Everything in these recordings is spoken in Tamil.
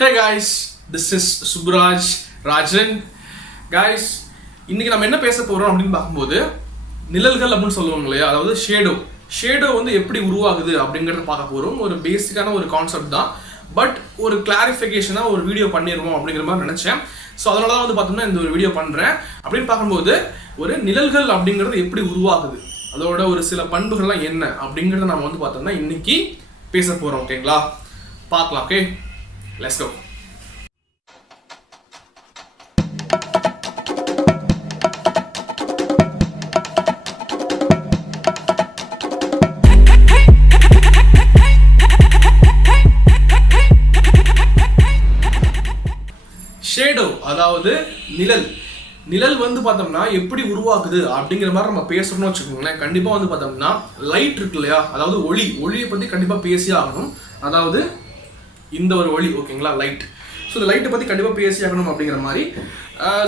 Hey guys, this is Subraj Rajan. Guys, இன்னைக்கு நம்ம என்ன பேச போறோம் அப்படின்னு பார்க்கும்போது நிழல்கள் அப்படின்னு சொல்லுவாங்க இல்லையா, அதாவது ஷேடோ வந்து எப்படி உருவாகுது அப்படிங்கறத பார்க்க போறோம். ஒரு பேசிக்கான ஒரு கான்செப்ட் தான், பட் ஒரு கிளாரிஃபிகேஷனா ஒரு வீடியோ பண்ணிடுவோம் அப்படிங்கிற மாதிரி நினைச்சேன். ஸோ அதனால தான் வந்து பார்த்தோம்னா இந்த ஒரு வீடியோ பண்றேன். அப்படின்னு பார்க்கும்போது ஒரு நிழல்கள் அப்படிங்கிறது எப்படி உருவாகுது, அதோட ஒரு சில பண்புகள்லாம் என்ன அப்படிங்கிறத நம்ம வந்து பார்த்தோம்னா இன்னைக்கு பேச போறோம். ஓகேங்களா, பார்க்கலாம். Okay, let's go. ஷேடோ அதாவது நிழல் வந்து பார்த்தோம்னா எப்படி உருவாக்குது அப்படிங்கிற மாதிரி நம்ம பேசணும்னு வச்சுக்கோங்களேன். கண்டிப்பா வந்து பார்த்தோம்னா லைட் இருக்கு இல்லையா, அதாவது ஒளியை பத்தி கண்டிப்பா பேசி ஆகணும். அதாவது இந்த ஒரு ஒளி, ஓகேங்களா, லைட். ஸோ இந்த லைட்டை பற்றி கண்டிப்பாக பேசி ஆகணும் அப்படிங்கிற மாதிரி.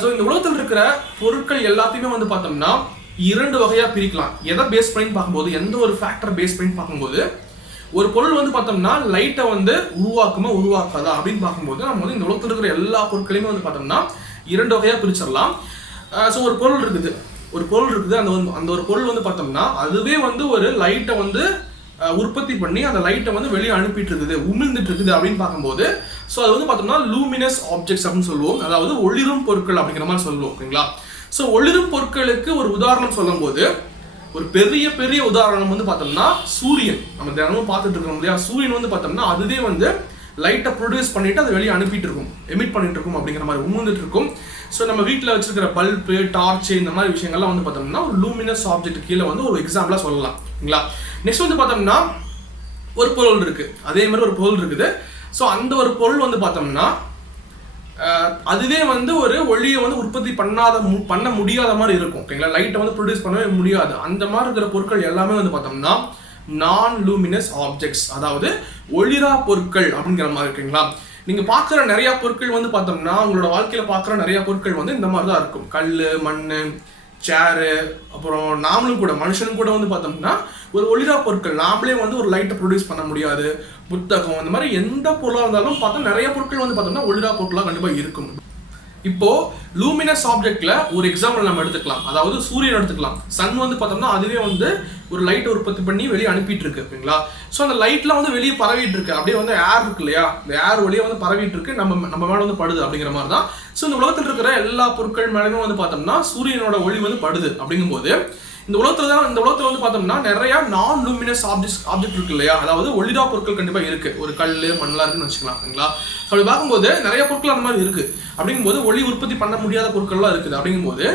ஸோ இந்த உலகத்தில் இருக்கிற பொருட்கள் எல்லாத்தையுமே வந்து பார்த்தோம்னா இரண்டு வகையாக பிரிக்கலாம். எதை பேஸ் பண்ணி பார்க்கும்போது, எந்த ஒரு ஃபேக்டர் பேஸ் பண்ணி பார்க்கும்போது ஒரு பொருள் வந்து பார்த்தோம்னா லைட்டை வந்து உருவாக்காதா அப்படின்னு பார்க்கும்போது நம்ம வந்து இந்த உலகத்தில் இருக்கிற எல்லா பொருட்களையுமே வந்து பார்த்தோம்னா இரண்டு வகையாக பிரிச்சிடலாம். ஸோ ஒரு பொருள் இருக்குது அந்த ஒரு பொருள் வந்து பார்த்தோம்னா அதுவே வந்து ஒரு லைட்டை வந்து உற்பத்தி பண்ணி அந்த லைட்டை வந்து வெளியே அனுப்பிட்டு இருக்குது, உமிழ்ந்துட்டு இருக்குது அப்படின்னு பார்க்கும்போது ஸோ அது வந்து பார்த்தோம்னா லூமினஸ் ஆப்ஜெக்ட்ஸ் அப்படின்னு சொல்லுவோம். அதாவது ஒளிரும் பொருட்கள் அப்படிங்கிற மாதிரி சொல்லுவோம். ஓகேங்களா, ஸோ ஒளிரும் பொருட்களுக்கு ஒரு உதாரணம் சொல்லும் போது ஒரு பெரிய உதாரணம் வந்து பார்த்தோம்னா சூரியன். நம்ம தினமும் பார்த்துட்டு இருக்கோம் இல்லையா, சூரியன் வந்து பார்த்தோம்னா அதுவே வந்து லைட்டை ப்ரொடியூஸ் பண்ணிட்டு அதை வெளியே அனுப்பிட்டு இருக்கும், எமிட் பண்ணிட்டு இருக்கும் அப்படிங்கிற மாதிரி உமிழ்ந்துட்டு இருக்கும். ஸோ நம்ம வீட்டில் வச்சிருக்கிற பல்பு, டார்ச், இந்த மாதிரி விஷயங்கள்லாம் வந்து பார்த்தோம்னா ஒரு லூமினஸ் ஆப்ஜெக்ட் கீழே வந்து ஒரு எக்ஸாம்பிளா சொல்லலாம். ஓகேங்களா, நெக்ஸ்ட் வந்து பார்த்தோம்னா ஒரு பொருள் இருக்கு, அதே மாதிரி ஒரு பொருள் இருக்குது. ஸோ அந்த ஒரு பொருள் வந்து பார்த்தோம்னா அதுவே வந்து ஒரு ஒளியை வந்து உற்பத்தி பண்ண முடியாத மாதிரி இருக்கும். ஓகேங்களா, லைட்டை வந்து ப்ரொடியூஸ் பண்ணவே முடியாது. அந்த மாதிரி இருக்கிற பொருட்கள் எல்லாமே வந்து பார்த்தோம்னா நான் லூமினஸ் ஆப்ஜெக்ட்ஸ், அதாவது ஒளிரா பொருட்கள் அப்படிங்கிற மாதிரி. இருக்குங்களா, நீங்க பார்க்குற நிறைய பொருட்கள் வந்து பார்த்தோம்னா உங்களோட வாழ்க்கையில பார்க்குற நிறைய பொருட்கள் வந்து இந்த மாதிரி தான் இருக்கும். கல், மண், சேரு, அப்புறம் நாமளும் கூட மனுஷனும் கூட வந்து பார்த்தோம்னா ஒரு ஒளிரா பொருட்கள். நாமளே வந்து ஒரு லைட்டை ப்ரொடியூஸ் பண்ண முடியாது. புத்தகம், இந்த மாதிரி எந்த பொருளாக இருந்தாலும் பார்த்தா நிறைய பொருட்கள் வந்து பார்த்தோம்னா ஒளிரா பொருட்களாக கண்டிப்பாக இருக்கும். இப்போ லூமினஸ் ஆப்ஜெக்ட்ல ஒரு எக்ஸாம்பிள் நம்ம எடுத்துக்கலாம். அதாவது சூரியன் எடுத்துக்கலாம். சன் வந்து பார்த்தோம்னா அதுவே வந்து ஒரு லைட்டை உற்பத்தி பண்ணி வெளியே அனுப்பிட்டு இருக்கு. ஓகேங்களா, ஸோ அந்த லைட்லாம் வந்து வெளியே பரவிட்டு இருக்கு. அப்படியே வந்து ஏர் இருக்கு இல்லையா, இந்த ஏர் வழியே வந்து பரவிட்டு இருக்கு, நம்ம மேலே வந்து படுது அப்படிங்கிற மாதிரி தான். ஸோ இந்த உலகத்தில் இருக்கிற எல்லா பொருட்கள் மேலேயுமே வந்து பார்த்தோம்னா சூரியனோட ஒளி வந்து படுது. அப்படிங்கும்போது இந்த உலகத்துல வந்து பார்த்தோம்னா நிறைய நான் லூமினஸ் ஆப்ஜெக்ட் இருக்கு இல்லையா, அதாவது ஒளிரா பொருட்கள் கண்டிப்பாக இருக்கு. ஒரு கல், மண்ணெல்லாம் இருக்குன்னு வச்சுக்கலாம். ஓகேங்களா, அப்படி பார்க்கும்போது நிறைய பொருட்கள் அந்த மாதிரி இருக்கு. அப்படிங்கும்போது ஒளி உற்பத்தி பண்ண முடியாத பொருட்கள்லாம் இருக்குது. அப்படிங்கும்போது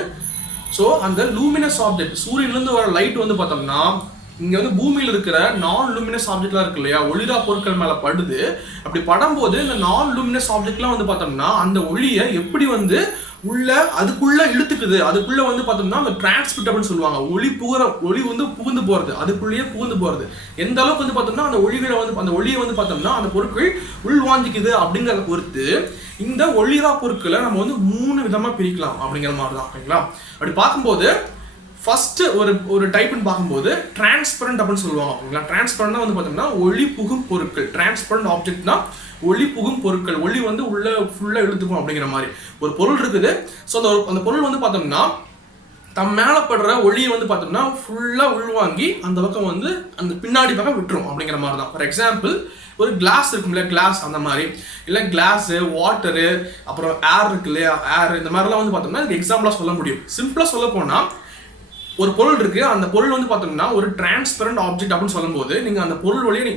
ஸோ அந்த லூமினஸ் ஆப்ஜெக்ட், சூரியன்லேருந்து வர லைட் வந்து பார்த்தோம்னா இங்க வந்து பூமியில் இருக்கிற நான் லூமினஸ் ஆப்ஜெக்ட்லாம் இருக்கு இல்லையா, ஒளிரா பொருட்கள் மேல படுது. அப்படி படும்போது இந்த நான் லூமினஸ் ஆப்ஜெக்ட்லாம் வந்து பார்த்தோம்னா அந்த ஒளியை எப்படி வந்து அதுக்குள்ள இழுத்துக்குது, அதுக்குள்ள வந்து பார்த்தோம்னா அந்த டிரான்ஸ்மிட் அப்படின்னு சொல்லுவாங்க. ஒளி வந்து புகுந்து போறது, அதுக்குள்ளேயே புகுந்து போறது. எந்த அளவுக்கு வந்து பார்த்தோம்னா அந்த ஒளியை வந்து பார்த்தோம்னா அந்த பொருட்கள் உள்வாங்கிக்குது அப்படிங்கிறத பொறுத்து இந்த ஒளிரா பொருட்களை நம்ம வந்து 3 விதமா பிரிக்கலாம் அப்படிங்கிற மாதிரி தான். ஓகேங்களா, அப்படி பார்க்கும்போது ஃபர்ஸ்ட் ஒரு டைப்னு பார்க்கும்போது டிரான்ஸ்பரண்ட் அப்படின்னு சொல்லுவாங்க. ஓகேங்களா, டிரான்ஸ்பரண்ட்னா வந்து பார்த்தோம்னா ஒளி புகும் பொருட்கள். டிரான்ஸ்பரண்ட் ஆப்ஜெக்ட்னா ஒளி புகும் பொருட்கள், ஒளி வந்து உள்ள ஃபுல்லா இழுத்துக்கும் அப்படிங்கிற மாதிரி ஒரு பொருள் இருக்குது. ஸோ அந்த பொருள் வந்து பார்த்தோம்னா தம் மேல படுற ஒளியை வந்து பார்த்தோம்னா ஃபுல்லா உள்வாங்கி அந்த பக்கம் வந்து அந்த பின்னாடி பக்கம் விட்டுரும் அப்படிங்கிற மாதிரி தான். ஃபார் எக்ஸாம்பிள் ஒரு கிளாஸ் இருக்கும் இல்லையா, கிளாஸ் அந்த மாதிரி, இல்லை கிளாஸு, வாட்டரு, அப்புறம் ஏர் இருக்கு இல்லையா, ஏர், இந்த மாதிரிலாம் வந்து பார்த்தோம்னா இதுக்கு எக்ஸாம்பிளாக சொல்ல முடியும். சிம்பிளாக சொல்ல போனால் ஒரு பொருள் இருக்கு, அந்த பொருள் வந்து பார்த்தோம்னா ஒரு டிரான்ஸ்பரண்ட் ஆப்ஜெக்ட் அப்படின்னு சொல்லும்போது நீங்க அந்த பொருள் வழியே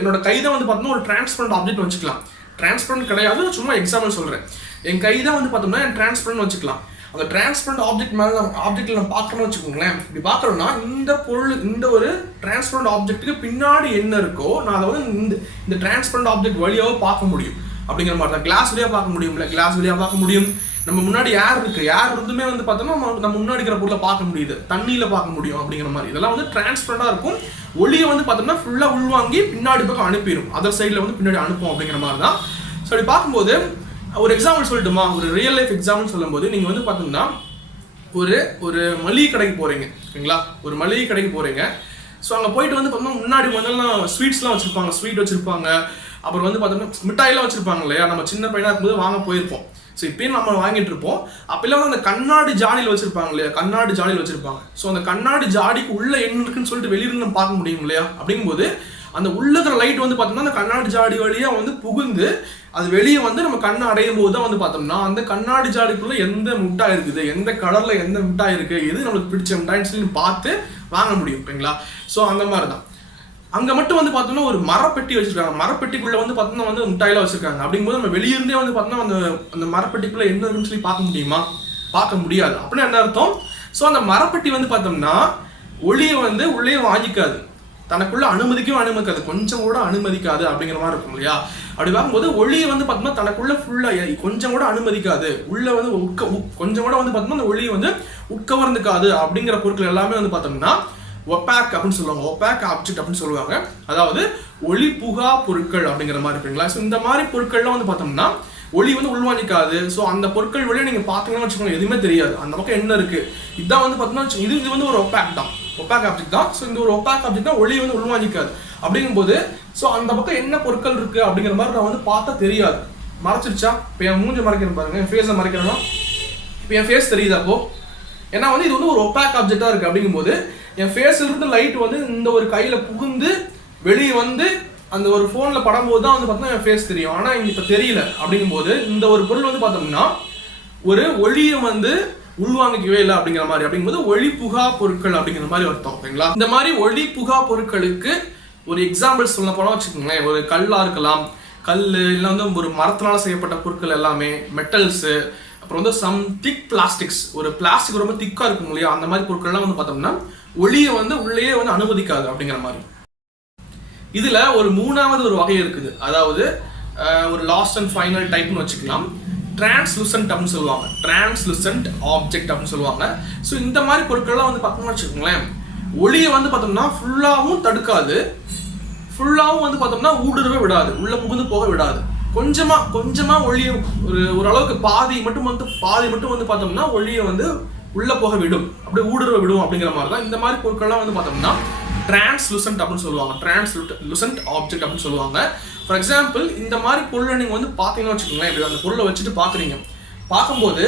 என்னோட கைதான் வந்து பார்த்தோம்னா ஒரு டிரான்ஸ்பரண்ட் ஆப்ஜெக்ட் வச்சுக்கலாம். டிரான்ஸ்பரண்ட் கிடையாது, சும்மா எக்ஸாம்பிள் சொல்றேன். என் கைதான் வந்து பார்த்தோம்னா என் டிரான்ஸ்பரண்ட் வச்சுக்கலாம். அந்த டிரான்ஸ்பரண்ட் ஆப்ஜெக்ட் மேல ஆப்ஜெக்ட்ல நம்ம பார்க்கணும்னு வச்சுக்கோங்களேன். இப்படி பார்க்கறோம்னா இந்த பொருள், இந்த ஒரு டிரான்ஸ்பரண்ட் ஆப்ஜெக்ட்டுக்கு பின்னாடி என்ன இருக்கோ நான் அதை வந்து இந்த டிரான்ஸ்பரண்ட் ஆப்ஜெக்ட் வழியாக பார்க்க முடியும் அப்படிங்கிற மாதிரி தான். கிளாஸ் வழியாக பார்க்க முடியும்ல, கிளாஸ் வழியாக பார்க்க முடியும். நம்ம முன்னாடி ஏர் இருக்கு, ஏர் இருந்துமே வந்து பார்த்தோம்னா நம்ம முன்னாடி இருக்கிற பொருளை பார்க்க முடியுது, தண்ணியில பார்க்க முடியும் அப்படிங்கிற மாதிரி. இதெல்லாம் வந்து டிரான்ஸ்பரண்டா இருக்கும். ஒளியை வந்து பார்த்தோம்னா ஃபுல்லா உள்வாங்கி பின்னாடி பக்கம் அனுப்பிடும், அதர் சைட்ல வந்து பின்னாடி அனுப்பும் அப்படிங்கிற மாதிரி தான். ஸோ அப்படி பார்க்கும்போது ஒரு எக்ஸாம்பிள் சொல்லட்டுமா, ஒரு ரியல் லைஃப் எக்ஸாம்பிள் சொல்லும் போது நீங்க வந்து பார்த்தோம்னா ஒரு மளிகை கடைக்கு போறீங்க. ஓகேங்களா, ஒரு மளிகை கடைக்கு போறீங்க. ஸோ அங்கே போயிட்டு வந்து பார்த்தோம்னா முன்னாடி முதல்ல ஸ்வீட்ஸ்லாம் வச்சிருப்பாங்க, ஸ்வீட் வச்சிருப்பாங்க, அப்புறம் வந்து பார்த்தோம்னா மிட்டாயெல்லாம் வச்சிருப்பாங்க இல்லையா, நம்ம சின்ன பையனாக இருக்கும்போது வாங்க போயிருப்போம். ஸோ இப்பயும் நம்ம வாங்கிட்டு இருப்போம். அப்பெல்லாம் வந்து அந்த கண்ணாடி ஜாடியில் வச்சிருப்பாங்க இல்லையா, கண்ணாடி ஜாடியில் வச்சிருப்பாங்க. ஸோ அந்த கண்ணாடி ஜாடிக்கு உள்ள என்ன இருக்குன்னு சொல்லிட்டு வெளியிருந்து நம்ம பார்க்க முடியும் இல்லையா. அப்படிங்கும்போது அந்த உள்ள இருக்கிற லைட் வந்து பார்த்தோம்னா அந்த கண்ணாடி ஜாடி வழியா வந்து புகுந்து அது வெளியே வந்து நம்ம கண்ணை அடையும் போது தான் வந்து பார்த்தோம்னா அந்த கண்ணாடி ஜாடிக்குள்ள எந்த மிட்டாய் இருக்குது, எந்த கலர்ல எந்த மிட்டாய் இருக்கு, எது நம்மளுக்கு பிடிச்ச மிட்டாய்ன்னு சொல்லி பார்த்து வாங்க முடியும் ஓகேங்களா. ஸோ அந்த மாதிரி தான் அங்கே மட்டும் வந்து பார்த்தோம்னா ஒரு மரப்பெட்டி வச்சிருக்காங்க. மரப்பெட்டிக்குள்ள வந்து பார்த்தோம்னா வந்து மிட்டாயெல்லாம் வச்சிருக்காங்க. அப்படிங்கும்போது நம்ம வெளியிருந்தே வந்து பார்த்தோம்னா அந்த மரப்பெட்டிக்குள்ள என்ன இருக்குன்னு சொல்லி பார்க்க முடியுமா? பார்க்க முடியாது. அப்படின்னு என்ன அர்த்தம்? ஸோ அந்த மரப்பெட்டி வந்து பார்த்தோம்னா ஒளியை வந்து உள்ளே வாங்கிக்காது, தனக்குள்ள அனுமதிக்காது, கொஞ்சம் கூட அனுமதிக்காது அப்படிங்கிற மாதிரி இருக்கும் இல்லையா. அப்படி பார்க்கும்போது ஒளியை வந்து பார்த்தோம்னா தனக்குள்ள ஃபுல்லா கொஞ்சம் கூட அனுமதிக்காது, உள்ள வந்து கொஞ்சம் கூட வந்து பார்த்தோம்னா அந்த ஒளியை வந்து உட்கவர்ந்துக்காது அப்படிங்கிற பொருட்கள் எல்லாமே வந்து பார்த்தோம்னா ஒபாக் அப்படின்னு சொல்லுவாங்க, ஒபாக் ஆப்ஜெக்ட் அப்படின்னு சொல்லுவாங்க. அதாவது ஒளி புகா பொருட்கள் அப்படிங்கிற மாதிரி இருக்குங்களா. ஸோ இந்த மாதிரி பொருட்கள்லாம் வந்து பார்த்தோம்னா ஒளி வந்து உள்வாங்கிக்காது. ஸோ அந்த பொருட்கள் வழியா நீங்க பார்த்தீங்கன்னா வச்சுக்கோங்க எதுவுமே தெரியாது, அந்த பக்கம் என்ன இருக்கு. இதான் வந்து பார்த்தோம்னா இது வந்து ஒரு ஒபாக் தான், ஒபாக் ஆப்ஜெக்ட் தான். ஸோ இந்த ஒரு ஒபாக் ஆப்ஜெக்ட் தான் ஒளி வந்து உள்வாங்கிக்காது. அப்படிங்கும்போது ஸோ அந்த பக்கம் என்ன பொருட்கள் இருக்கு அப்படிங்கிற மாதிரி நான் வந்து பார்த்தா தெரியாது. மறைச்சிருச்சா? இப்போ என் மூஞ்ச மறைக்கிறேன் பாருங்க, என் ஃபேஸை மறைக்கிறேன்னா இப்போ என் ஃபேஸ் தெரியுதா? அப்போ ஏன்னா வந்து இது வந்து ஒரு ஒபாக் ஆப்ஜெக்டா இருக்கு. அப்படிங்கும்போது என் ஃபேஸ்ல இருந்து லைட் வந்து இந்த ஒரு கையில புகுந்து வெளியே வந்து அந்த ஒரு போன்ல படும்போது தான் வந்து பார்த்தோம்னா என் ஃபேஸ் தெரியும். ஆனா இங்க இப்ப தெரியல. அப்படிங்கும்போது இந்த ஒரு பொருள் வந்து பார்த்தோம்னா ஒரு ஒளியை வந்து உள்வாங்கிக்கவே இல்லை அப்படிங்கிற மாதிரி. அப்படிங்கும்போது ஒளி புகா பொருட்கள் அப்படிங்கிற மாதிரி அர்த்தம் ஓகேங்களா. இந்த மாதிரி ஒளி புகா பொருட்களுக்கு ஒரு எக்ஸாம்பிள் சொல்ல போனா வச்சுக்கோங்களேன், ஒரு கல்லா இருக்கலாம், கல் இல்லை வந்து ஒரு மரத்தினால செய்யப்பட்ட பொருட்கள் எல்லாமே, மெட்டல்ஸு, அப்புறம் வந்து சம் திக் பிளாஸ்டிக்ஸ், ஒரு பிளாஸ்டிக் ரொம்ப திக்கா இருக்கும் இல்லையா, அந்த மாதிரி பொருட்கள்லாம் வந்து பார்த்தோம்னா ஒளியை வந்து உள்ளே வந்து அனுமதிக்காது அப்படிங்கிற மாதிரி. இதுல ஒரு மூணாவது ஒரு வகை இருக்குது, அதாவது ஒரு லாஸ்ட் அண்ட் ஃபைனல் டைப்னு வச்சுக்கலாம். டிரான்ஸ்லூசன்ட் அப்படின்னு சொல்லுவாங்க, டிரான்ஸ்லூசன்ட் ஆப்ஜெக்ட் அப்படின்னு சொல்லுவாங்க. ஸோ இந்த மாதிரி பொருட்கள்லாம் வந்து பார்த்தோம்னா வச்சுக்கோங்களேன் ஒளியை வந்து பார்த்தோம்னா ஃபுல்லாகவும் தடுக்காது, ஃபுல்லாகவும் வந்து பார்த்தோம்னா ஊடுருவே விடாது, உள்ள புகுந்து போக விடாது. கொஞ்சமா ஒளியை ஓரளவுக்கு பாதி மட்டும் வந்து பார்த்தோம்னா ஒளியை வந்து உள்ள போக விடும், அப்படியே ஊடுருவ விடும் அப்படிங்கிற மாதிரி தான். இந்த மாதிரி பொருட்கள்லாம் வந்து பார்த்தோம்னா டிரான்ஸ்லூசன்ட் அப்படின்னு சொல்லுவாங்க, டிரான்ஸ்லூசன்ட் ஆப்ஜெக்ட் அப்படின்னு சொல்லுவாங்க. ஃபார் எக்ஸாம்பிள் இந்த மாதிரி பொருளை நீங்க வந்து பார்த்தீங்கன்னு வச்சுக்கோங்களேன், இப்படி அந்த பொருளை வச்சுட்டு பார்க்குறீங்க, பார்க்கும்போது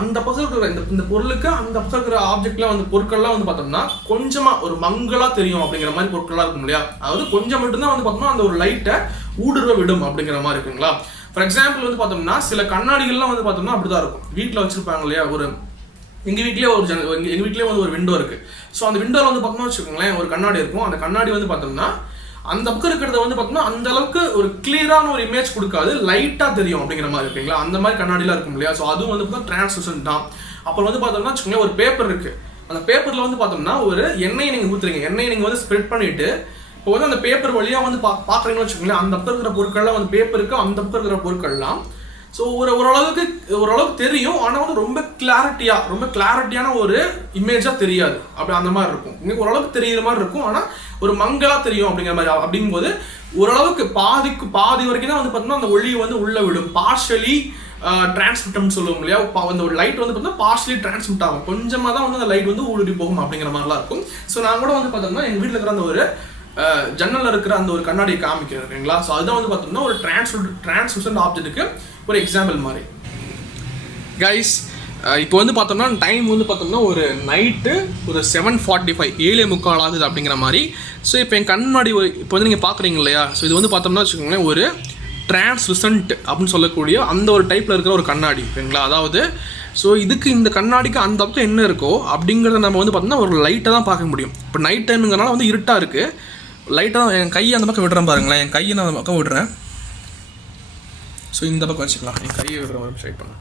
அந்த பக்கம் இருக்கிற இந்த பொருளுக்கு அந்த பக்கம் இருக்கிற ஆப்ஜெக்ட்லாம் வந்து பொருட்கள்லாம் வந்து பார்த்தோம்னா கொஞ்சமா ஒரு மங்களா தெரியும் அப்படிங்கிற மாதிரி பொருட்கள்லாம் இருக்கும் இல்லையா. அதாவது கொஞ்சம் மட்டும்தான் வந்து பார்த்தோம்னா அந்த ஒரு லைட்டை ஊடுருவ விடும் அப்படிங்கிற மாதிரி இருக்குங்களா. ஃபார் எக்ஸாம்பிள் வந்து பார்த்தோம்னா சில கண்ணாடிகள்லாம் வந்து பார்த்தோம்னா அப்படிதான் இருக்கும், வீட்டில் வச்சிருப்பாங்க இல்லையா. எங்கள் வீட்லேயே வந்து ஒரு விண்டோ இருக்குது. ஸோ அந்த விண்டோவில் வந்து பார்த்தோம்னா வச்சுக்கோங்களேன் ஒரு கண்ணாடி இருக்கும். அந்த கண்ணாடி வந்து பார்த்தோம்னா அந்த பக்கம் இருக்கிறத வந்து பார்த்தோம்னா அந்த அளவுக்கு ஒரு கிளியரான ஒரு இமேஜ் கொடுக்காது, லைட்டாக தெரியும் அப்படிங்கிற மாதிரி இருக்குங்களா. அந்த மாதிரி கண்ணாடிலாம் இருக்கும் இல்லையா. ஸோ அதுவும் வந்து பார்த்தா டிரான்ஸ்லூசன்ட் தான். அப்புறம் வந்து பார்த்தோம்னா வச்சுக்கோங்களேன் ஒரு பேப்பர் இருக்குது, அந்த பேப்பரில் வந்து பார்த்தோம்னா ஒரு எண்ணெயை நீங்கள் ஊற்றுறீங்க, எண்ணெயை நீங்கள் வந்து ஸ்ப்ரெட் பண்ணிவிட்டு இப்போ வந்து அந்த பேப்பர் வழியாக வந்து பார்க்குறீங்கன்னு வச்சுக்கோங்களேன், அந்த பக்கம் இருக்கிற பொருட்கள்லாம் வந்து பேப்பருக்கு அந்த பக்கம் இருக்கிற பொருட்கள்லாம் ஸோ ஓரளவுக்கு தெரியும். ஆனால் வந்து ரொம்ப கிளாரிட்டியான ஒரு இமேஜாக தெரியாது, அப்படி அந்த மாதிரி இருக்கும். இன்னைக்கு ஓரளவுக்கு தெரியுற மாதிரி இருக்கும், ஆனால் ஒரு மங்கலாக தெரியும் அப்படிங்கிற மாதிரி. அப்படிங்கும்போது ஓரளவுக்கு பாதி வரைக்கும் தான் வந்து பார்த்தோம்னா அந்த ஒளியை வந்து உள்ள விடும். பார்ஷலி டிரான்ஸ்மிட்னு சொல்லுவோம் இல்லையா. அந்த ஒரு லைட் வந்து பார்த்தோம்னா பார்ஷலி டிரான்ஸ்மிட் ஆகும், கொஞ்சமாக தான் வந்து அந்த லைட் வந்து ஊடுருவி போகும் அப்படிங்கிற மாதிரிலாம் இருக்கும். ஸோ நான் கூட வந்து பார்த்தோம்னா எங்கள் வீட்டில் இருக்கிற அந்த ஒரு ஜன்னலில் இருக்கிற அந்த ஒரு கண்ணாடியை காமிக்கிறேன் ஓகேங்களா. ஸோ அதுதான் வந்து பார்த்தோம்னா ஒரு டிரான்ஸ்லூசன்ட் ஆப்ஜெக்ட்டுக்கு ஒரு எக்ஸாம்பிள் மாதிரி. கைஸ் இப்போ வந்து பார்த்தோம்னா டைம் வந்து பார்த்தோம்னா ஒரு நைட்டு ஒரு 7:45 7:45 ஆகுது அப்படிங்கிற மாதிரி. ஸோ இப்போ என் கண்ணாடி இப்போ வந்து நீங்கள் பார்க்குறீங்க இல்லையா. ஸோ இது வந்து பார்த்தோம்னா வச்சுக்கோங்களேன் ஒரு டிரான்ஸ்லூசன்ட் அப்படின்னு சொல்லக்கூடிய அந்த ஒரு டைப்பில் இருக்கிற ஒரு கண்ணாடி ஓகேங்களா. அதாவது ஸோ இதுக்கு இந்த கண்ணாடிக்கு அந்த பக்கம் என்ன இருக்கோ அப்படிங்கிறத நம்ம வந்து பார்த்தோம்னா ஒரு லைட்டை தான் பார்க்க முடியும். இப்போ நைட் டைமுங்கிறனால வந்து இருட்டாக இருக்குது, லைட்டாக என் கையை அந்த பக்கம் விடுறேன் பாருங்களேன், என் கையை நான் அந்த பக்கம் விடுறேன். ஸோ இந்த பக்கம் வச்சுக்கலாம், என் கையை விடுற ஒரு ஸ்ட்ரைட் பண்ண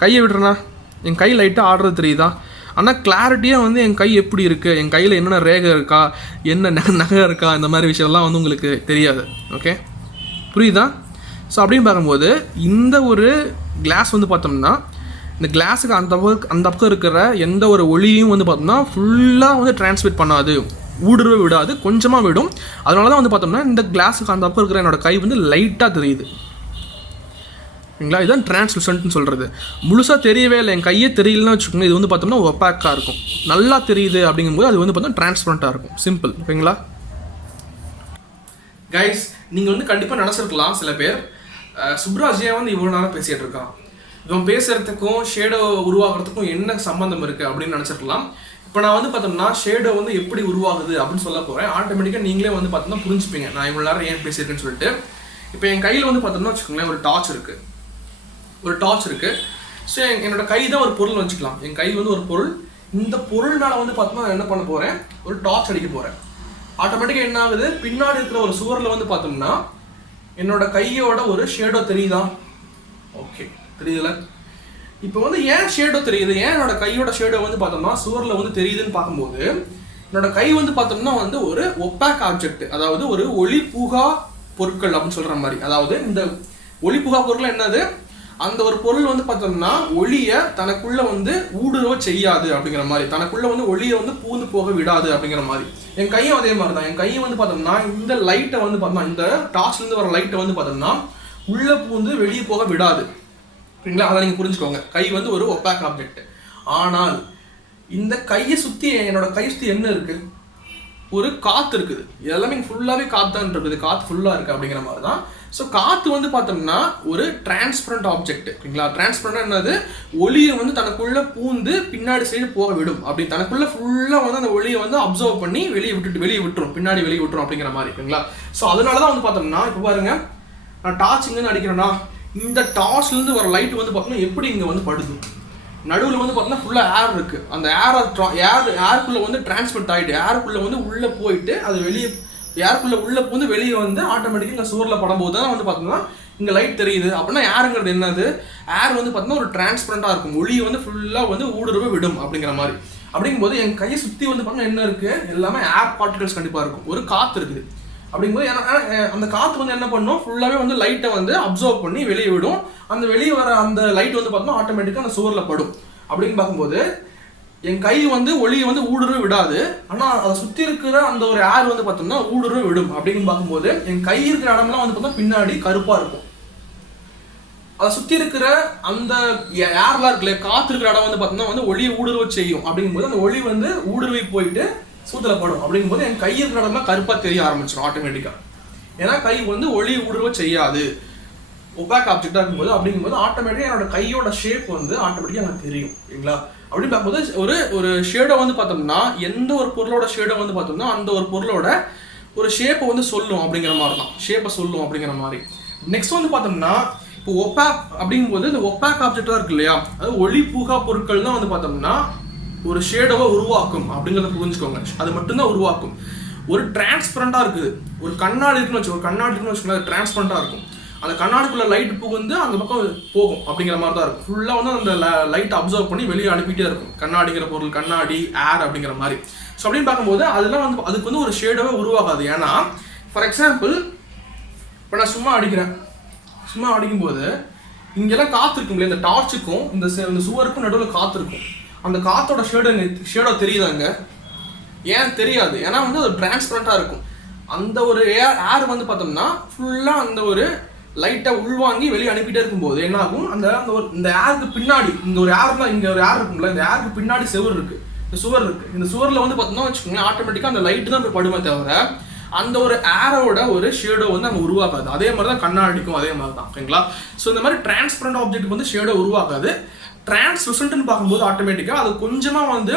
கையை விடுறேண்ணா, என் கை லைட்டாக ஆடுறது தெரியுதா. ஆனால் கிளாரிட்டியாக வந்து என் கை எப்படி இருக்குது, என் கையில் என்னென்ன ரேகை இருக்கா, என்ன நகை இருக்கா, இந்த மாதிரி விஷயம்லாம் வந்து உங்களுக்கு தெரியாது. ஓகே புரியுதா. ஸோ அப்படின்னு பார்க்கும்போது இந்த ஒரு கிளாஸ் வந்து பார்த்தோம்னா இந்த கிளாஸுக்கு அந்த பக்கம் இருக்கிற எந்த ஒரு ஒளியும் வந்து பார்த்தோம்னா ஃபுல்லாக வந்து டிரான்ஸ்மிட் பண்ணாது, ஊடுருவ விடாது, கொஞ்சமாக விடும். அதனால தான் வந்து பார்த்தோம்னா இந்த கிளாஸுக்கு அந்த பக்கம் இருக்கிற என்னோட கை வந்து லைட்டாக தெரியுது சரிங்களா. இதுதான் டிரான்ஸ்லூசன்ட்னு சொல்கிறது. முழுசாக தெரியவே இல்லை, என் கையே தெரியலன்னு வச்சுக்கோங்க, இது வந்து பார்த்தோம்னா ஒப்பாக்காக இருக்கும். நல்லா தெரியுது அப்படிங்கும்போது அது வந்து பார்த்தோம்னா டிரான்ஸ்பரண்ட்டாக இருக்கும். சிம்பிள் ஓகேங்களா. கைஸ், நீங்கள் வந்து கண்டிப்பாக நினச்சிருக்கலாம் சில பேர், சுப்ராஜ் ஏன் வந்து இவ்வளோ நேரம் பேசிகிட்டு இருக்கான், இவன் பேசுகிறதுக்கும் ஷேடோ உருவாகிறதுக்கும் என்ன சம்மந்தம் இருக்குது அப்படின்னு நினச்சிருக்கலாம். இப்போ நான் வந்து பார்த்தோம்னா ஷேடோ வந்து எப்படி உருவாகுது அப்படின்னு சொல்ல போகிறேன். ஆட்டோமேட்டிக்காக நீங்களே வந்து பார்த்தோம்னா புரிஞ்சுப்பீங்க நான் இவ்வளோ நேரம் ஏன் பேசியிருக்கேன்னு சொல்லிட்டு. இப்போ என் கையில் வந்து பார்த்தோம்னா வச்சுக்கோங்களேன், ஒரு டார்ச் இருக்குது. ஸோ என்னோட கை தான் ஒரு பொருள் வச்சுக்கலாம். என் கை வந்து ஒரு பொருள். இந்த பொருள்னால வந்து பார்த்தோம்னா என்ன பண்ண போகிறேன், ஒரு டார்ச் அடிக்க போகிறேன். ஆட்டோமேட்டிக்காக என்ன ஆகுது, பின்னாடி இருக்கிற ஒரு சுவரில் வந்து பார்த்தோம்னா என்னோட கையோட ஒரு ஷேடோ தெரியுதா? ஓகே, தெரியுதுல? இப்போ வந்து ஏன் ஷேடோ தெரியுது, ஏன் என்னோட கையோட ஷேடோ வந்து பார்த்தோம்னா சுவரில் வந்து தெரியுதுன்னு பார்க்கும்போது, என்னோட கை வந்து பார்த்தோம்னா வந்து ஒரு ஒப்பாக் ஆப்ஜெக்ட், அதாவது ஒரு ஒளி பூகா பொருட்கள் அப்படின்னு சொல்கிற மாதிரி. அதாவது இந்த ஒளி பூகா பொருட்கள் என்னது, அந்த ஒரு பொருள் வந்து பார்த்தோம்னா ஒளியை தனக்குள்ள வந்து ஊடுருவ செய்யாது அப்படிங்கிற மாதிரி, தனக்குள்ள வந்து ஒளியை வந்து பூந்து போக விடாது அப்படிங்கிற மாதிரி. என் கையும் அதே மாதிரி தான். என் கையை வந்து பார்த்தோம்னா இந்த லைட்டை வந்து பார்த்தோம்னா, இந்த டார்ச்லேருந்து வர லைட்டை வந்து பார்த்தோம்னா உள்ள பூந்து வெளியே போக விடாது. சரிங்களா? அதை நீங்கள் புரிஞ்சுக்கோங்க. கை வந்து ஒரு ஒப்பாக் ஆப்ஜெக்ட். ஆனால் இந்த கையை சுற்றி, என்னோட கையை சுற்றி என்ன இருக்குது, ஒரு காற்று இருக்குது. எல்லாமே ஃபுல்லாகவே காற்று தான் இருக்குது, காற்று ஃபுல்லாக இருக்குது அப்படிங்கிற மாதிரி தான். ஸோ காற்று வந்து பார்த்தோம்னா ஒரு டிரான்ஸ்பரண்ட் ஆப்ஜெக்ட். ஓகேங்களா? டிரான்ஸ்பரண்ட் என்னது, ஒளியை வந்து தனக்குள்ளே பூந்து பின்னாடி சைடு போக விடும். அப்படி தனக்குள்ளே ஃபுல்லாக வந்து அந்த ஒளியை வந்து அப்சர்வ் பண்ணி வெளியே விட்டுரும், பின்னாடி வெளியே விட்டுரும் அப்படிங்கிற மாதிரி. ஓகேங்களா? ஸோ அதனால தான் வந்து பார்த்தோம்னா, இப்போ பாருங்க, நான் டார்ச் இங்கேருந்து அடிக்கிறேன்னா இந்த டார்ச்லேருந்து வர லைட் வந்து பார்த்தோம்னா எப்படி இங்கே வந்து படுது, நடுவில் வந்து பார்த்தோம்னா ஃபுல்லாக ஏர் இருக்குது. அந்த ஏருக்குள்ளே வந்து டிரான்ஸ்மிட் ஆகிட்டு ஏருக்குள்ளே வந்து உள்ளே போயிட்டு அது வெளியே ஏருக்குள்ளே உள்ளே வந்து வெளியே வந்து ஆட்டோமேட்டிக்காக இங்கே சூரில் படும்போது தான் வந்து பார்த்தோம்னா இங்கே லைட் தெரியுது. அப்படின்னா ஏருங்கிறது என்னது, ஏர் வந்து பார்த்தோம்னா ஒரு டிரான்ஸ்பரண்டாக இருக்கும், ஒளியை வந்து ஃபுல்லாக வந்து ஊடுருவ விடும் அப்படிங்கிற மாதிரி. அப்படிங்கும்போது என் கையை சுற்றி வந்து பார்த்தோம்னா என்ன இருக்குது, எல்லாமே ஏர் பார்ட்டிகல்ஸ் கண்டிப்பாக இருக்கும், ஒரு காற்று இருக்குது. அப்படிங்கும்போது அந்த காற்று வந்து என்ன பண்ணும், ஃபுல்லாகவே வந்து லைட்டை வந்து அப்சர்வ் பண்ணி வெளியே விடும். அந்த வெளியே வர அந்த லைட் வந்து பார்த்தோம்னா ஆட்டோமேட்டிக்காக அந்த சுவரில் படும். அப்படின்னு பார்க்கும்போது என் கை வந்து ஒளியை வந்து ஊடுருவ விடாது, ஆனால் அதை சுற்றி இருக்கிற அந்த ஒரு ஏர் வந்து பார்த்தோம்னா ஊடுருவ விடும். அப்படின்னு பார்க்கும்போது என் கை இருக்கிற இடம்லாம் வந்து பார்த்தோம்னா பின்னாடி கருப்பாக இருக்கும். அதை சுற்றி இருக்கிற அந்த ஏர்லாம் இருக்குல்ல, காற்று இருக்கிற இடம் வந்து பார்த்தோம்னா வந்து ஒளியை ஊடுருவ செய்யும். அப்படிங்கும்போது அந்த ஒளி வந்து ஊடுருவி போயிட்டு சூத்தில் படும். அப்படிங்கும்போது என் கை இருக்கிற இடம்லாம் கருப்பாக தெரிய ஆரம்பிச்சிடும் ஆட்டோமேட்டிக்காக. ஏன்னா கை வந்து ஒளி ஊடுருவ செய்யாது, ஒபாக் ஆப்ஜெக்டாக இருக்கும்போது. அப்படிங்கும்போது ஆட்டோமேட்டிக்காக என்னோட கையோட ஷேப் வந்து ஆட்டோமேட்டிக்காக எனக்கு தெரியும். சரிங்களா? அப்படின்னு பார்க்கும்போது ஒரு ஷேடோ வந்து பார்த்தோம்னா, எந்த ஒரு பொருளோட ஷேடோ வந்து பார்த்தோம்னா அந்த ஒரு பொருளோட ஒரு ஷேப்பை வந்து சொல்லும் அப்படிங்கிற மாதிரி தான், ஷேப்பை சொல்லும் அப்படிங்கிற மாதிரி. நெக்ஸ்ட் வந்து பார்த்தோம்னா, இப்போ ஒபாக் அப்படிங்கும்போது இந்த ஒபாக் ஆப்ஜெக்டாக இருக்கு இல்லையா, அது ஒளி பூகா பொருட்கள் தான் வந்து பார்த்தோம்னா ஒரு ஷேடோவை உருவாக்கும் அப்படிங்கிறத புரிஞ்சுக்கோங்க. அது மட்டும்தான் உருவாக்கும். ஒரு டிரான்ஸ்பரண்டாக இருக்குது, ஒரு கண்ணாடி இருக்குன்னு வச்சுக்கோங்களேன், அது டிரான்ஸ்பரண்டாக இருக்கும். அந்த கண்ணாடிக்குள்ள லைட் புகுந்து அந்த பக்கம் போகும் அப்படிங்கிற மாதிரி தான் இருக்கும். ஃபுல்லாக வந்து அந்த லைட் அப்சர்வ் பண்ணி வெளியே அனுப்பிட்டே இருக்கும். கண்ணாடிங்கிற பொருள், கண்ணாடி, ஏர் அப்படிங்கிற மாதிரி. ஸோ அப்படின்னு பார்க்கும்போது அதெல்லாம் வந்து அதுக்கு வந்து ஒரு ஷேடோவே உருவாகாது. ஏன்னா ஃபார் எக்ஸாம்பிள், இப்போ நான் சும்மா அடிக்கும்போது இங்கெல்லாம் காற்று இருக்கும் இல்லையா, இந்த டார்ச்சுக்கும் இந்த சுவருக்கும் நடுவில் காற்று இருக்கும். அந்த காற்றோட ஷேடோ தெரியுதாங்க? ஏன் தெரியாது? ஏன்னா வந்து அது டிரான்ஸ்பரண்டாக இருக்கும். அந்த ஒரு ஏர் வந்து பார்த்தோம்னா ஃபுல்லாக அந்த ஒரு லைட்டை உள்வாங்கி வெளியே அனுப்பிட்டே இருக்கும்போது என்ன ஆகும், இந்த ஏருக்கு பின்னாடி இங்கே ஒரு ஏர் இருக்கும்ல, இந்த ஏருக்கு பின்னாடி சுவர் இருக்குது. இந்த சுவரில் வந்து பார்த்தோம்னா வச்சுக்கோங்களேன், ஆட்டோமேட்டிக்காக அந்த லைட்டு தான் போய் படுமே தவிர அந்த ஒரு ஏரோட ஒரு ஷேடோ வந்து அங்கே உருவாக்காது. அதே மாதிரி தான் கண்ணாடிக்கும் அதே மாதிரி தான். ஓகேங்களா? ஸோ இந்த மாதிரி டிரான்ஸ்பரண்ட் ஆப்ஜெக்ட் வந்து ஷேடோ உருவாக்காது. டிரான்ஸ்லுசன்ட்னு பார்க்கும்போது ஆட்டோமேட்டிக்காக அது கொஞ்சமாக வந்து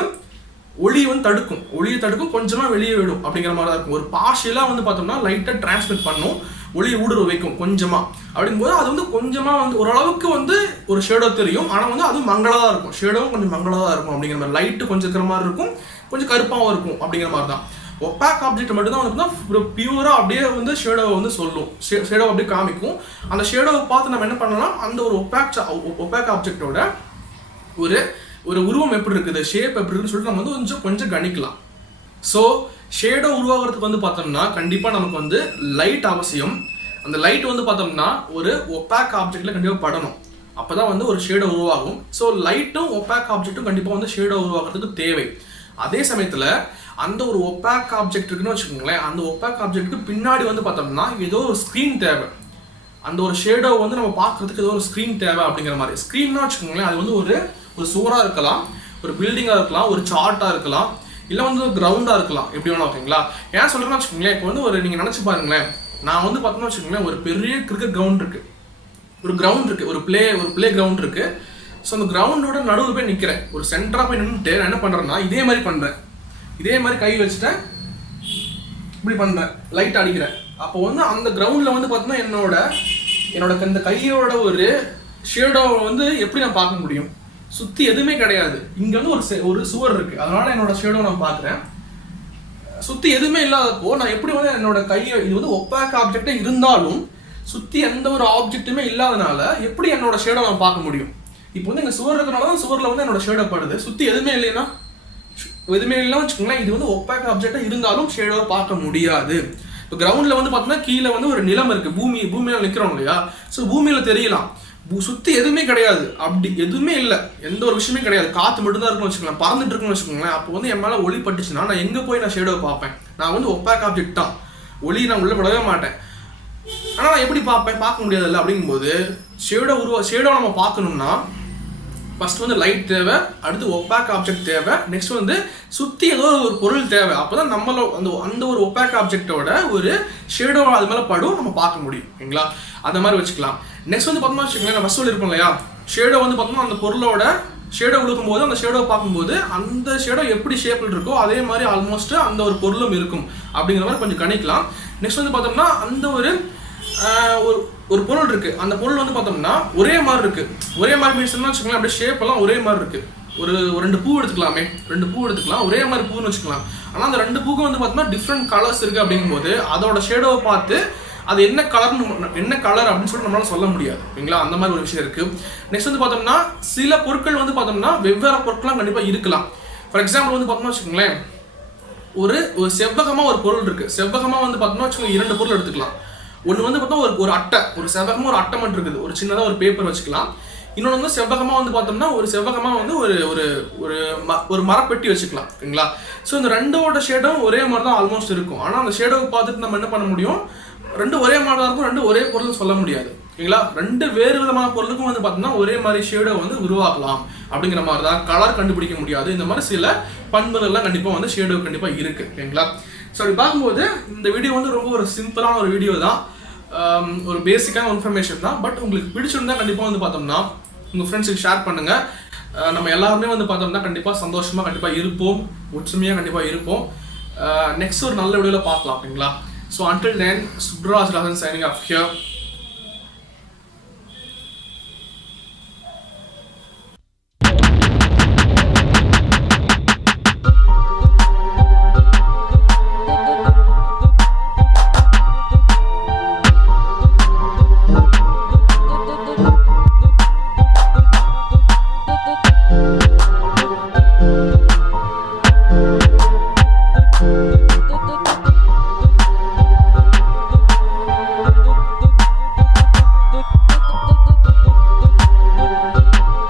ஒளியை தடுக்கும், கொஞ்சமாக வெளியே விடும் அப்படிங்கிற மாதிரி தான் இருக்கும். ஒரு பார்ஷியலாக வந்து பார்த்தோம்னா லைட்டை டிரான்ஸ்மிட் பண்ணும், ஒளியை ஊடுருவ வைக்கும் கொஞ்சமாக. அப்படிங்கும்போது அது வந்து கொஞ்சமாக வந்து ஓரளவுக்கு வந்து ஒரு ஷேடோ தெரியும். ஆனால் வந்து அது மங்களாக தான் இருக்கும், ஷேடோவும் கொஞ்சம் மங்களாக தான் இருக்கும் அப்படிங்கிற மாதிரி. லைட்டு கொஞ்சம் இருக்கிற மாதிரி இருக்கும், கொஞ்சம் கருப்பாகவும் இருக்கும் அப்படிங்கிற மாதிரி தான். ஒப்பாக் ஆப்ஜெக்ட் மட்டும்தான் வந்து பியூராக அப்படியே வந்து ஷேடோவை வந்து சொல்லும், ஷேடோவை அப்படியே காமிக்கும். அந்த ஷேடோவை பார்த்து நம்ம என்ன பண்ணலாம், அந்த ஒரு ஒப்பாக் ஆப்ஜெக்டோட ஒரு உருவம் எப்படி இருக்குது, ஷேப் எப்படி இருக்குன்னு சொல்லிட்டு நம்ம வந்து கொஞ்சம் கணிக்கலாம். ஸோ ஷேடோ உருவாகிறதுக்கு வந்து பார்த்தோம்னா கண்டிப்பாக நமக்கு வந்து லைட் அவசியம். அந்த லைட் வந்து பார்த்தோம்னா ஒரு ஒப்பாக் ஆப்ஜெக்டில் கண்டிப்பாக படணும், அப்போ தான் வந்து ஒரு ஷேடோ உருவாகும். ஸோ லைட்டும் ஒப்பாக் ஆப்ஜெக்ட்டும் கண்டிப்பாக வந்து ஷேடோ உருவாகிறதுக்கு தேவை. அதே சமயத்தில் அந்த ஒரு ஒப்பாக் ஆப்ஜெக்ட் இருக்குன்னு வச்சுக்கோங்களேன், அந்த ஒப்பாக் ஆப்ஜெக்ட்டுக்கு பின்னாடி வந்து பார்த்தோம்னா ஏதோ ஒரு ஸ்க்ரீன் தேவை. அந்த ஒரு ஷேடோ வந்து நம்ம பார்க்குறதுக்கு ஏதோ ஒரு ஸ்க்ரீன் தேவை அப்படிங்கிற மாதிரி. ஸ்க்ரீன்னா வச்சுக்கோங்களேன், அது வந்து ஒரு சுவராக இருக்கலாம், ஒரு பில்டிங்காக இருக்கலாம், ஒரு சார்ட்டாக இருக்கலாம், இல்லை வந்து ஒரு கிரவுண்டாக இருக்கலாம், எப்படி வேணா. ஓகேங்களா? ஏன் சொல்கிறேன்னு வச்சுக்கோங்களேன், இப்போ வந்து நீங்கள் நினச்சி பாருங்களேன், நான் வந்து பார்த்தோம்னா வச்சுக்கோங்களேன், ஒரு பெரிய கிரிக்கெட் கிரவுண்ட் இருக்கு, ஒரு பிளே கிரவுண்ட் இருக்கு. ஸோ அந்த கிரவுண்டோட நடுவில் போய் நிற்கிறேன், ஒரு சென்டராக போய் நின்றுட்டு நான் என்ன பண்ணுறேன்னா இதே மாதிரி பண்ணுறேன், இதே மாதிரி கை வச்சுட்டேன், இப்படி பண்ணுறேன், லைட் அடிக்கிறேன். அப்போ வந்து அந்த கிரவுண்டில் வந்து பார்த்தோம்னா என்னோட இந்த கையோட ஒரு ஷேடோவை வந்து எப்படி நான் பார்க்க முடியும்? சுற்றி எதுவுமே கிடையாது. இங்கே வந்து ஒரு சுவர் இருக்குது, அதனால என்னோட ஷேடோ நான் பார்க்குறேன். சுற்றி எதுவுமே இல்லாதப்போ நான் எப்படி வந்து என்னோட கையை, இது வந்து ஒப்பாக் ஆப்ஜெக்டே இருந்தாலும் சுற்றி எந்த ஒரு ஆப்ஜெக்ட்டுமே இல்லாதனால எப்படி என்னோட ஷேடோ நான் பார்க்க முடியும்? இப்போ வந்து எங்கள் சுவர் இருக்கிறனால தான் சுவரில் வந்து என்னோட ஷேடோ படுது. சுற்றி எதுவுமே இல்லைன்னா, எதுவுமே இல்லைன்னா வச்சுக்கோங்களேன், இது வந்து ஒப்பாக் ஆப்ஜெக்டாக இருந்தாலும் ஷேடோவை பார்க்க முடியாது. இப்போ கிரவுண்டில் வந்து பார்த்தோம்னா கீழே வந்து ஒரு நிலம் இருக்குது, பூமியில் நிற்கிறோம் இல்லையா? ஸோ பூமியில் தெரியலாம், சுற்றி எதுவுமே கிடையாது, அப்படி எதுவுமே இல்லை, எந்த ஒரு விஷயமே கிடையாது, காற்று மட்டும்தான் இருக்குன்னு வச்சுக்கலாம், பறந்துட்டு இருக்குன்னு வச்சுக்கோங்களேன். அப்போ வந்து என் மேலே ஒளி பட்டுச்சுன்னா நான் எங்கே போய் நான் ஷேடோவை பார்ப்பேன்? நான் வந்து ஒப்பாக் ஆப்ஜெக்ட் தான், ஒளி நான் உள்ளே விடவே மாட்டேன். ஆனால் நான் எப்படி பார்க்க முடியாதுல்ல? அப்படிங்கும்போது ஷேடோ நம்ம பார்க்கணும்னா ஃபர்ஸ்ட் வந்து லைட் தேவை, அடுத்து ஒப்பாக் ஆப்ஜெக்ட் தேவை, நெக்ஸ்ட் வந்து சுற்றி ஏதோ ஒரு பொருள் தேவை. அப்போ தான் நம்மள அந்த ஒரு ஒப்பாக் ஆப்ஜெக்டோட ஒரு ஷேடோ அது மேலே படும், நம்ம பார்க்க முடியும். ஓகேங்களா? அந்த மாதிரி வச்சுக்கலாம். நெக்ஸ்ட் வந்து பார்த்தோம்னா வச்சுக்கோங்களேன், நான் ஃபர்ஸ்ட் இருப்போம் இல்லையா, ஷேடோ வந்து பார்த்தோம்னா அந்த பொருளோட ஷேடோ விழுக்கும்போது அந்த ஷேடோ பார்க்கும்போது அந்த ஷேடோ எப்படி ஷேப்பில் இருக்கோ அதே மாதிரி ஆல்மோஸ்ட் அந்த ஒரு பொருளும் இருக்கும் அப்படிங்கிற மாதிரி கொஞ்சம் கணிக்கலாம். நெக்ஸ்ட் வந்து பார்த்தோம்னா அந்த ஒரு பொருள் இருக்கு, அந்த பொருள் வந்து பார்த்தோம்னா ஒரே மாதிரி இருக்கு. ஒரே மாதிரி மீன்ஸ்னா வச்சுக்கலாம், அப்படியே ஷேப் எல்லாம் ஒரே மாதிரி இருக்கு. ஒரு 2 பூ எடுத்துக்கலாமே, 2 பூ எடுத்துக்கலாம், ஒரே மாதிரி பூன்னு வச்சுக்கலாம். ஆனால் அந்த 2 பூக்கும் வந்து பார்த்தோம்னா டிஃப்ரெண்ட் கலர்ஸ் இருக்கு. அப்படிங்கும்போது அதோட ஷேடோவை பார்த்து அது என்ன கலர் அப்படின்னு சொல்லிட்டு நம்மளால சொல்ல முடியாது. ஓகேங்களா? அந்த மாதிரி ஒரு விஷயம் இருக்கு. நெக்ஸ்ட் வந்து பார்த்தோம்னா சில பொருட்கள் வந்து பார்த்தோம்னா வெவ்வேறு பொருட்கள்லாம் கண்டிப்பாக இருக்கலாம். ஃபார் எக்ஸாம்பிள் வந்து பார்த்தோம்னா வச்சுக்கோங்களேன், ஒரு செவ்வகமாக ஒரு பொருள் இருக்கு. செவ்வகமாக வந்து பார்த்தோம்னா வச்சுக்கோங்க 2 பொருள் எடுத்துக்கலாம். ஒன்று வந்து பார்த்தோம்னா ஒரு அட்டை, ஒரு செவ்வகமாக ஒரு அட்டை மட்டும் இருக்குது, ஒரு சின்னதாக ஒரு பேப்பர் வச்சுக்கலாம். இன்னொன்று வந்து செவ்வகமாக வந்து பார்த்தோம்னா வந்து ஒரு மரப்பெட்டி வச்சுக்கலாம். ஓகேங்களா? ஸோ இந்த ரெண்டோட ஷேடும் ஒரே மாதிரி தான் ஆல்மோஸ்ட் இருக்கும். ஆனால் அந்த ஷேடோவை பார்த்துட்டு நம்ம என்ன பண்ண முடியும்? 2 ஒரே மாதிரி தான் இருக்கும், 2 ஒரே பொருள் சொல்ல முடியாது. ஓகேங்களா? 2 வேறு விதமான பொருளுக்கும் வந்து பார்த்தோம்னா ஒரே மாதிரி ஷேடோ வந்து உருவாக்கலாம். அப்படிங்கிற மாதிரி தான், கலர் கண்டுபிடிக்க முடியாது. இந்த மாதிரி சில பண்புகள்லாம் கண்டிப்பாக வந்து ஷேடோ கண்டிப்பாக இருக்கு. ஓகேங்களா? ஸோ அப்படி பார்க்கும்போது இந்த வீடியோ வந்து ரொம்ப ஒரு சிம்பிளான ஒரு வீடியோ தான், ஒரு பேசிக்கான இன்ஃபர்மேஷன் தான். பட் உங்களுக்கு பிடிச்சிருந்தா கண்டிப்பாக வந்து பார்த்தோம்னா உங்கள் ஃப்ரெண்ட்ஸுக்கு ஷேர் பண்ணுங்கள். நம்ம எல்லாருமே வந்து பார்த்தோம்னா கண்டிப்பாக சந்தோஷமாக கண்டிப்பாக இருப்போம், ஒற்றுமையாக கண்டிப்பாக இருப்போம். நெக்ஸ்ட் ஒரு நல்ல வீடியோவில் பார்க்கலாம். ஓகேங்களா? So until then, Subhraj Rajan signing off here.